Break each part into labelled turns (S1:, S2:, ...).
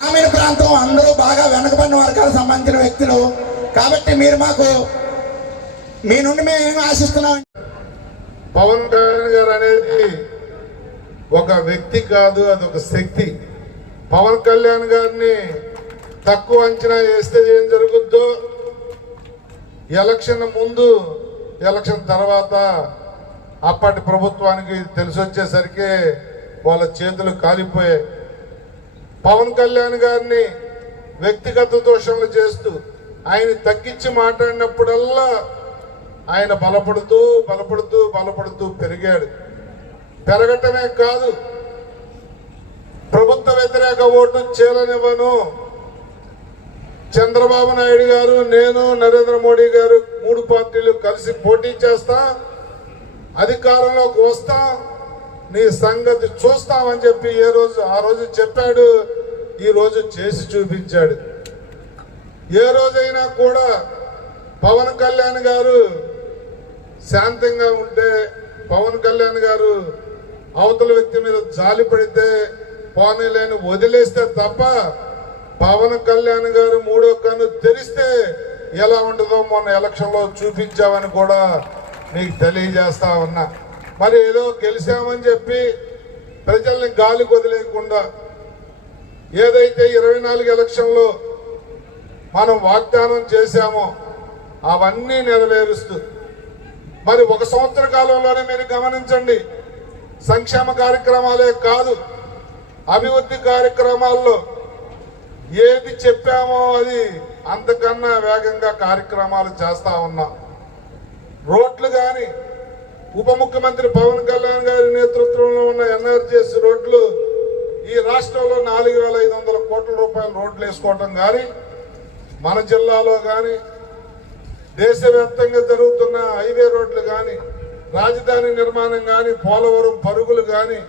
S1: గ్రామీణ ప్రాంతం అందరూ బాగా వెనకబడిన వర్గాలకు సంబంధించిన వ్యక్తులు. కాబట్టి మీరు మాకు మీ నుండి మేము ఆశిస్తున్నాం?
S2: పవన్ కళ్యాణ్ గారు అనేది ఒక వ్యక్తి కాదు అది ఒక శక్తి. పవన్ కళ్యాణ్ గారిని తక్కువ అంచనా వేస్తే ఏం జరుగుద్దో ఎలక్షన్ ముందు ఎలక్షన్ తర్వాత అప్పటి ప్రభుత్వానికి తెలిసి వచ్చేసరికి వాళ్ళ చేతులు కాలిపోయాయి. పవన్ కళ్యాణ్ గారిని వ్యక్తిగత దోషణలు చేస్తూ ఆయన తగ్గించి మాట్లాడినప్పుడల్లా ఆయన బలపడుతూ బలపడుతూ బలపడుతూ పెరిగాడు. పెరగటమే కాదు ప్రభుత్వ వ్యతిరేక ఓటు చేలనివ్వను చంద్రబాబు నాయుడు గారు నేను నరేంద్ర మోడీ గారు మూడు పార్టీలు కలిసి పోటీ చేస్తా అధికారంలోకి వస్తా నీ సంగతి చూస్తామని చెప్పి ఏ రోజు ఆ రోజు చెప్పాడు ఈ రోజు చేసి చూపించాడు. ఏ రోజైనా కూడా పవన్ కళ్యాణ్ గారు శాంతంగా ఉంటే పవన్ కళ్యాణ్ గారు అవతల వ్యక్తి మీద జాలి పడితే పోనీలేని వదిలేస్తే తప్ప పవన్ కళ్యాణ్ గారు మూడో కన్ను తెరిస్తే ఎలా ఉంటుందో మొన్న ఎలక్షన్లో చూపించామని కూడా మీకు తెలియజేస్తా ఉన్నా. మరి ఏదో గెలిచామని చెప్పి ప్రజల్ని గాలి వదిలేయకుండా ఏదైతే ఇరవై నాలుగు ఎలక్షన్లో మనం వాగ్దానం చేశామో అవన్నీ నెరవేరుస్తూ మరి ఒక సంవత్సర కాలంలోనే మీరు గమనించండి సంక్షేమ కార్యక్రమాలే కాదు అభివృద్ధి కార్యక్రమాల్లో ఏది చెప్పామో అది అంతకన్నా వేగంగా కార్యక్రమాలు చేస్తా ఉన్నాం. రోడ్లు కానీ ఉప ముఖ్యమంత్రి పవన్ కళ్యాణ్ గారి నేతృత్వంలో ఉన్న ఎన్ఆర్జీఎస్ రోడ్లు ఈ రాష్ట్రంలో నాలుగు వేల ఐదు వందల కోట్ల రూపాయల రోడ్లు వేసుకోవటం కానీ మన జిల్లాలో కానీ దేశవ్యాప్తంగా జరుగుతున్న హైవే రోడ్లు కానీ రాజధాని నిర్మాణం కానీ పోలవరం పరుగులు కానీ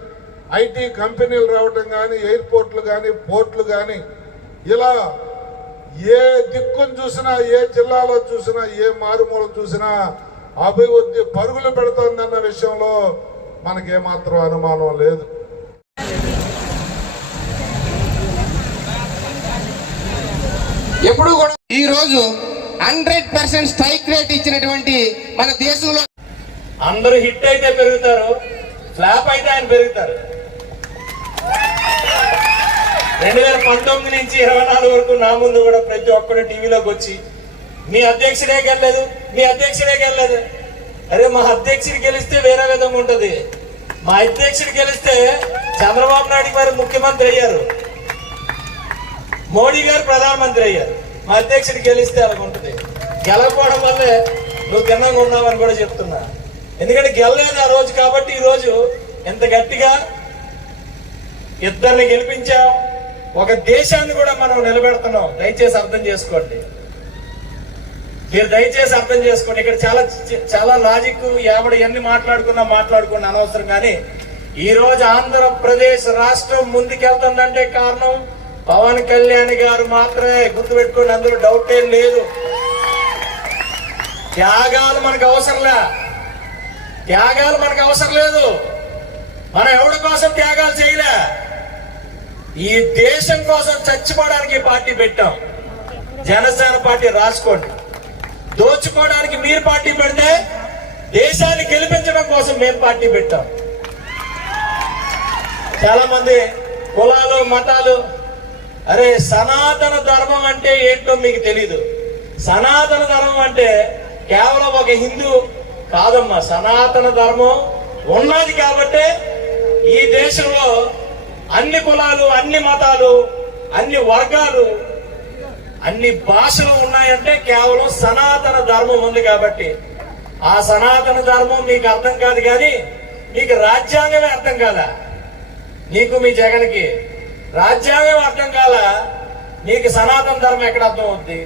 S2: ఐటీ కంపెనీలు రావటం కానీ ఎయిర్పోర్ట్లు కానీ పోర్ట్లు కానీ ఇలా ఏ దిక్కును చూసినా ఏ జిల్లాలో చూసినా ఏ మారుమూల చూసినా అభివృద్ధి పరుగులు పెడుతోందన్న విషయంలో మనకేమాత్రం అనుమానం లేదు.
S3: ఎప్పుడు కూడా ఈ రోజు హండ్రెడ్ పర్సెంట్ స్ట్రైక్ రేట్ ఇచ్చినటువంటి మన దేశంలో
S4: అందరూ హిట్ అయితే పెరుగుతారు ఫ్లాప్ అయితే ఆయన పెరుగుతారు. రెండు వేల పంతొమ్మిది నుంచి ఇరవై నాలుగు వరకు నా ముందు కూడా ప్రతి ఒక్కరు టీవీలోకి వచ్చి మీ అధ్యక్షుడే గెలలేదు మీ అధ్యక్షుడే గెలలేదు. అరే మా అధ్యక్షుడు గెలిస్తే వేరే విధంగా ఉంటుంది. మా అధ్యక్షుడు గెలిస్తే చంద్రబాబు నాయుడు గారు ముఖ్యమంత్రి అయ్యారు. మోడీ గారు ప్రధానమంత్రి అయ్యారు. మా అధ్యక్షుడు గెలిస్తే అలాగుంటుంది గెలకపోవడం వల్లే నువ్వు భిన్నంగా ఉన్నావని కూడా చెప్తున్నా. ఎందుకంటే గెలలేదు ఆ రోజు కాబట్టి ఈ రోజు ఎంత గట్టిగా ఇద్దరిని గెలిపించాం ఒక దేశాన్ని కూడా మనం నిలబెడుతున్నాం. దయచేసి అర్థం చేసుకోండి. మీరు దయచేసి అర్థం చేసుకోండి. ఇక్కడ చాలా చాలా లాజిక్ ఎవడ ఎన్ని మాట్లాడుకున్నా మాట్లాడుకున్నా అనవసరం కానీ ఈ రోజు ఆంధ్రప్రదేశ్ రాష్ట్రం ముందుకెళ్తుందంటే కారణం పవన్ కళ్యాణ్ గారు మాత్రమే. గుర్తుపెట్టుకోండి అందులో డౌట్ ఏం లేదు. త్యాగాలు మనకు అవసరంలే త్యాగాలు మనకు అవసరం లేదు. మనం ఎవడి కోసం త్యాగాలు చేయలే? ఈ దేశం కోసం చచ్చిపోవడానికి పార్టీ పెట్టాం. జనసేన పార్టీ రాసుకోండి. దోచుకోవడానికి మీరు పార్టీ పెడితే దేశాన్ని గెలిపించడం కోసం మేము పార్టీ పెట్టాం. చాలా మంది కులాలు మతాలు అరే సనాతన ధర్మం అంటే ఏంటో మీకు తెలీదు. సనాతన ధర్మం అంటే కేవలం ఒక హిందూ కాదమ్మా. సనాతన ధర్మం ఉన్నది కాబట్టే ఈ దేశంలో అన్ని కులాలు అన్ని మతాలు అన్ని వర్గాలు అన్ని భాషలు ఉన్నాయంటే కేవలం సనాతన ధర్మం ఉంది కాబట్టి. ఆ సనాతన ధర్మం మీకు అర్థం కాదు కానీ మీకు రాజ్యాంగమే అర్థం కాదా నీకు మీ జగన్కి రాజ్యాంగం అర్థం కాల నీకు సనాతన ధర్మం ఎక్కడ అర్థం అవుద్ది?